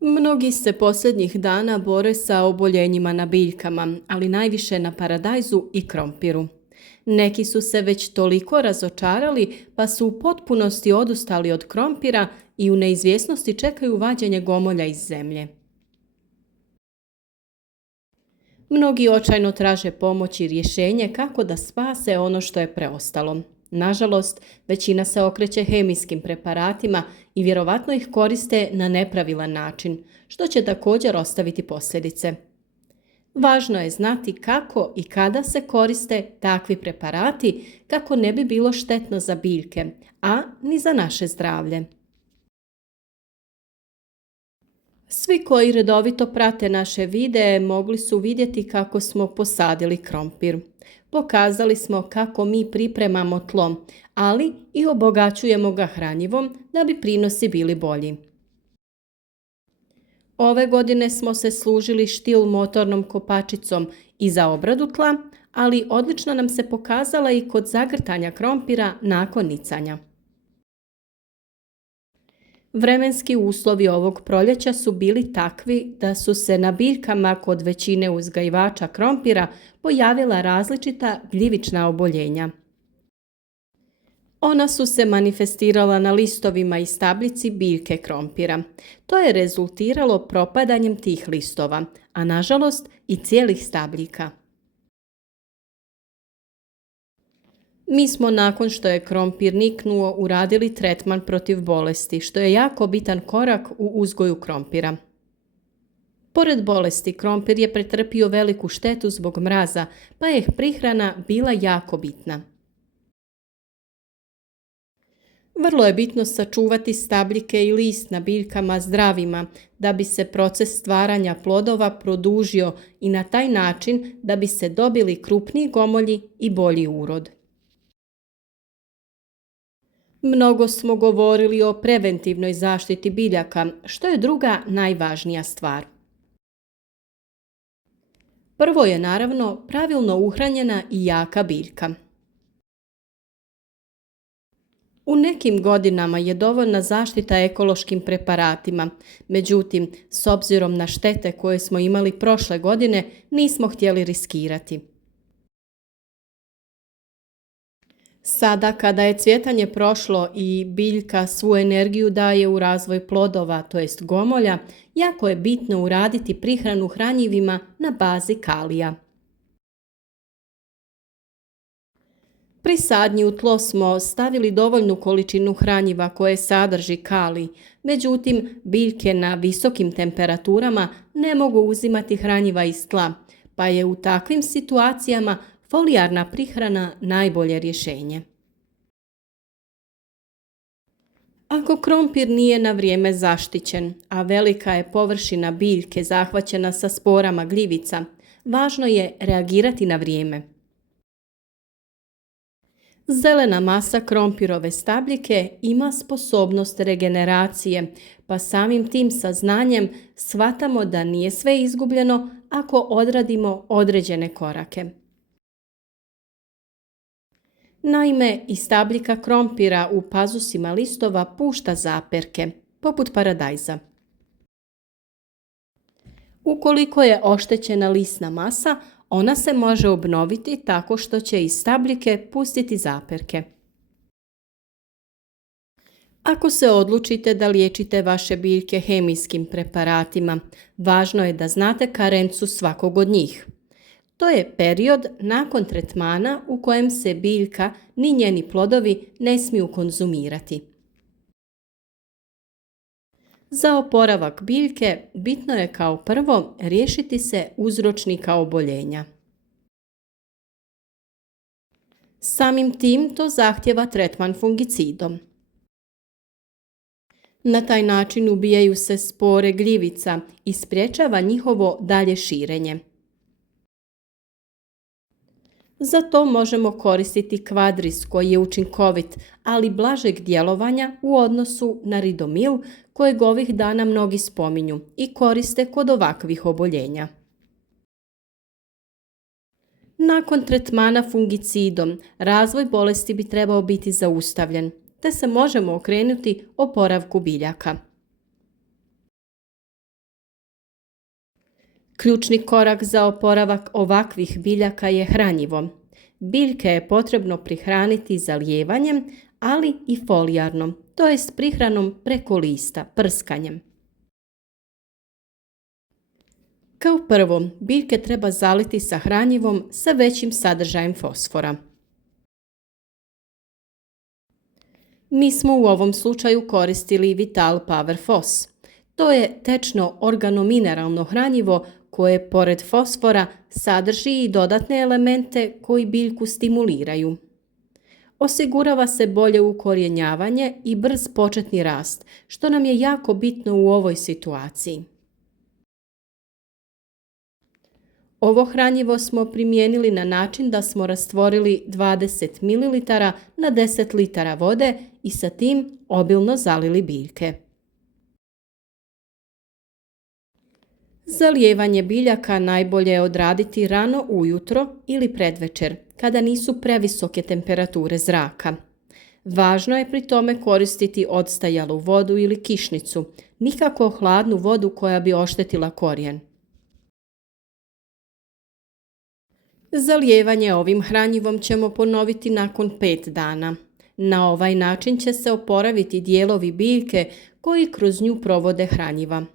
Mnogi se posljednjih dana bore sa oboljenjima na biljkama, ali najviše na paradajzu i krompiru. Neki su se već toliko razočarali pa su u potpunosti odustali od krompira i u neizvjesnosti čekaju vađenje gomolja iz zemlje. Mnogi očajno traže pomoć i rješenje kako da spase ono što je preostalo. Nažalost, većina se okreće hemijskim preparatima i vjerovatno ih koriste na nepravilan način, što će također ostaviti posljedice. Važno je znati kako i kada se koriste takvi preparati kako ne bi bilo štetno za biljke, a ni za naše zdravlje. Svi koji redovito prate naše videe mogli su vidjeti kako smo posadili krompir. Pokazali smo kako mi pripremamo tlo, ali i obogaćujemo ga hranjivom da bi prinosi bili bolji. Ove godine smo se služili štil motornom kopačicom i za obradu tla, ali odlično nam se pokazala i kod zagrtanja krompira nakon nicanja. Vremenski uslovi ovog proljeća su bili takvi da su se na biljkama kod većine uzgajivača krompira pojavila različita gljivična oboljenja. Ona su se manifestirala na listovima i stabljici biljke krompira. To je rezultiralo propadanjem tih listova, a nažalost i cijelih stabljika. Mi smo nakon što je krompir niknuo uradili tretman protiv bolesti, što je jako bitan korak u uzgoju krompira. Pored bolesti, krompir je pretrpio veliku štetu zbog mraza, pa je prihrana bila jako bitna. Vrlo je bitno sačuvati stabljike i list na biljkama zdravima da bi se proces stvaranja plodova produžio i na taj način da bi se dobili krupniji gomolji i bolji urod. Mnogo smo govorili o preventivnoj zaštiti biljaka, što je druga najvažnija stvar. Prvo je naravno pravilno uhranjena i jaka biljka. U nekim godinama je dovoljna zaštita ekološkim preparatima, međutim, s obzirom na štete koje smo imali prošle godine, nismo htjeli riskirati. Sada kada je cvjetanje prošlo i biljka svu energiju daje u razvoj plodova, to jest gomolja, jako je bitno uraditi prihranu hranjivima na bazi kalija. Pri sadnji u tlo smo stavili dovoljnu količinu hranjiva koje sadrži kalij, međutim biljke na visokim temperaturama ne mogu uzimati hranjiva iz tla, pa je u takvim situacijama folijarna prihrana najbolje rješenje. Ako krompir nije na vrijeme zaštićen, a velika je površina biljke zahvaćena sa sporama gljivica, važno je reagirati na vrijeme. Zelena masa krompirove stabljike ima sposobnost regeneracije, pa samim tim saznanjem shvatamo da nije sve izgubljeno ako odradimo određene korake. Naime, iz stabljika krompira u pazusima listova pušta zaperke, poput paradajza. Ukoliko je oštećena lisna masa, ona se može obnoviti tako što će iz stabljike pustiti zaperke. Ako se odlučite da liječite vaše biljke hemijskim preparatima, važno je da znate karencu svakog od njih. To je period nakon tretmana u kojem se biljka ni njeni plodovi ne smiju konzumirati. Za oporavak biljke bitno je kao prvo riješiti se uzročnika oboljenja. Samim tim to zahtjeva tretman fungicidom. Na taj način ubijaju se spore gljivica i sprječava njihovo dalje širenje. Za to možemo koristiti kvadris koji je učinkovit, ali blažeg djelovanja u odnosu na ridomil kojeg ovih dana mnogi spominju i koriste kod ovakvih oboljenja. Nakon tretmana fungicidom, razvoj bolesti bi trebao biti zaustavljen, te se možemo okrenuti oporavku biljaka. Ključni korak za oporavak ovakvih biljaka je hranjivo. Biljke je potrebno prihraniti zalijevanjem, ali i folijarnom, to jest prihranom preko lista, prskanjem. Kao prvo, biljke treba zaliti sa hranjivom sa većim sadržajem fosfora. Mi smo u ovom slučaju koristili Vital Power Fos. To je tečno organomineralno hranjivo koje pored fosfora sadrži i dodatne elemente koji biljku stimuliraju. Osigurava se bolje ukorijenjavanje i brz početni rast, što nam je jako bitno u ovoj situaciji. Ovo hranjivo smo primijenili na način da smo rastvorili 20 ml na 10 litara vode i sa tim obilno zalili biljke. Zalijevanje biljaka najbolje je odraditi rano ujutro ili predvečer, kada nisu previsoke temperature zraka. Važno je pri tome koristiti odstajalu vodu ili kišnicu, nikako hladnu vodu koja bi oštetila korijen. Zalijevanje ovim hranjivom ćemo ponoviti nakon 5 dana. Na ovaj način će se oporaviti dijelovi biljke koji kroz nju provode hranjiva.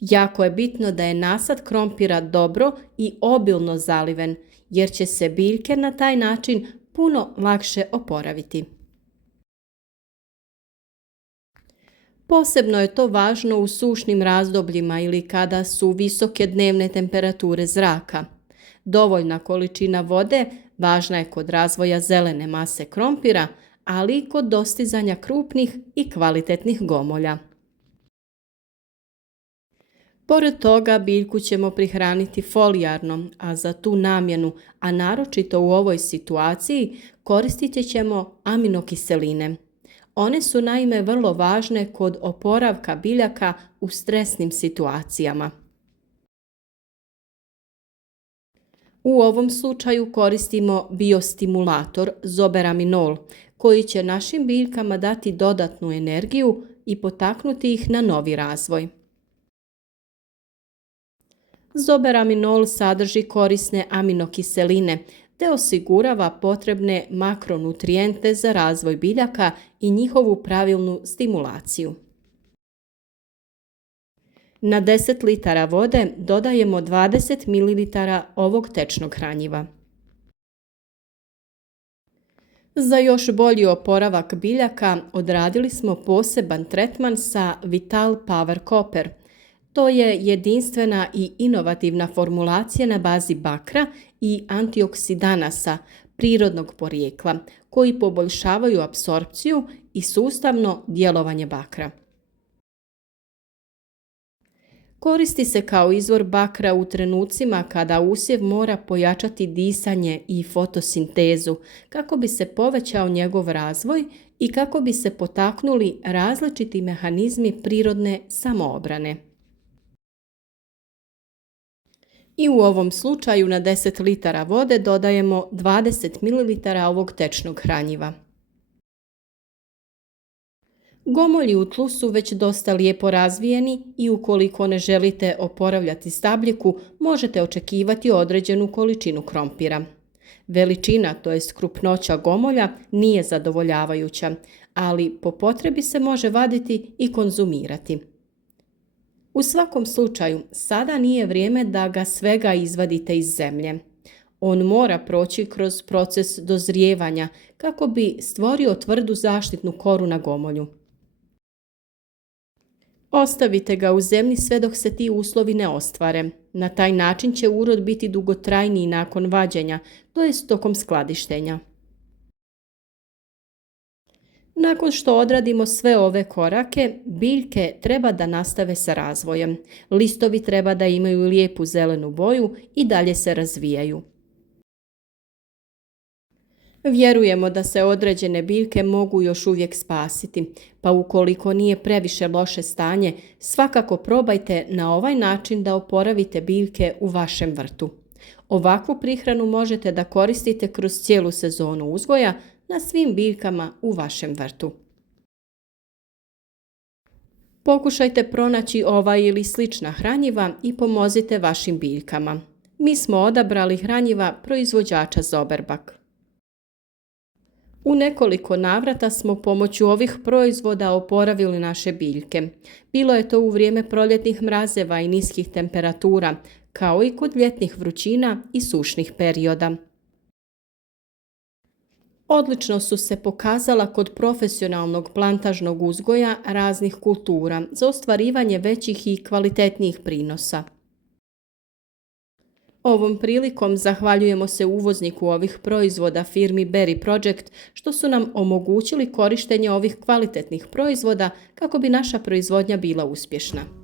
Jako je bitno da je nasad krompira dobro i obilno zaliven, jer će se biljke na taj način puno lakše oporaviti. Posebno je to važno u sušnim razdobljima ili kada su visoke dnevne temperature zraka. Dovoljna količina vode važna je kod razvoja zelene mase krompira, ali i kod dostizanja krupnih i kvalitetnih gomolja. Pored toga biljku ćemo prihraniti folijarno, a za tu namjenu, a naročito u ovoj situaciji, koristit ćemo aminokiseline. One su naime vrlo važne kod oporavka biljaka u stresnim situacijama. U ovom slučaju koristimo biostimulator zoberaminol, koji će našim biljkama dati dodatnu energiju i potaknuti ih na novi razvoj. Zoberaminol sadrži korisne aminokiseline te osigurava potrebne makronutrijente za razvoj biljaka i njihovu pravilnu stimulaciju. Na 10 litara vode dodajemo 20 ml ovog tečnog hranjiva. Za još bolji oporavak biljaka odradili smo poseban tretman sa Vital Power Copper. To je jedinstvena i inovativna formulacija na bazi bakra i antioksidanasa prirodnog porijekla koji poboljšavaju apsorpciju i sustavno djelovanje bakra. Koristi se kao izvor bakra u trenucima kada usjev mora pojačati disanje i fotosintezu kako bi se povećao njegov razvoj i kako bi se potaknuli različiti mehanizmi prirodne samoobrane. I u ovom slučaju na 10 litara vode dodajemo 20 ml ovog tečnog hranjiva. Gomolji u tlu su već dosta lijepo razvijeni i ukoliko ne želite oporavljati stabljiku, možete očekivati određenu količinu krompira. Veličina, to jest krupnoća gomolja, nije zadovoljavajuća, ali po potrebi se može vaditi i konzumirati. U svakom slučaju, sada nije vrijeme da ga svega izvadite iz zemlje. On mora proći kroz proces dozrijevanja kako bi stvorio tvrdu zaštitnu koru na gomolju. Ostavite ga u zemlji sve dok se ti uslovi ne ostvare. Na taj način će urod biti dugotrajniji nakon vađenja, to jest tokom skladištenja. Nakon što odradimo sve ove korake, biljke treba da nastave sa razvojem. Listovi treba da imaju lijepu zelenu boju i dalje se razvijaju. Vjerujemo da se određene biljke mogu još uvijek spasiti, pa ukoliko nije previše loše stanje, svakako probajte na ovaj način da oporavite biljke u vašem vrtu. Ovakvu prihranu možete da koristite kroz cijelu sezonu uzgoja na svim biljkama u vašem vrtu. Pokušajte pronaći ova ili slična hranjiva i pomozite vašim biljkama. Mi smo odabrali hranjiva proizvođača Zoberbak. U nekoliko navrata smo pomoću ovih proizvoda oporavili naše biljke. Bilo je to u vrijeme proljetnih mrazeva i niskih temperatura, kao i kod ljetnih vrućina i sušnih perioda. Odlično su se pokazala kod profesionalnog plantažnog uzgoja raznih kultura za ostvarivanje većih i kvalitetnijih prinosa. Ovom prilikom zahvaljujemo se uvozniku ovih proizvoda firmi Berry Project što su nam omogućili korištenje ovih kvalitetnih proizvoda kako bi naša proizvodnja bila uspješna.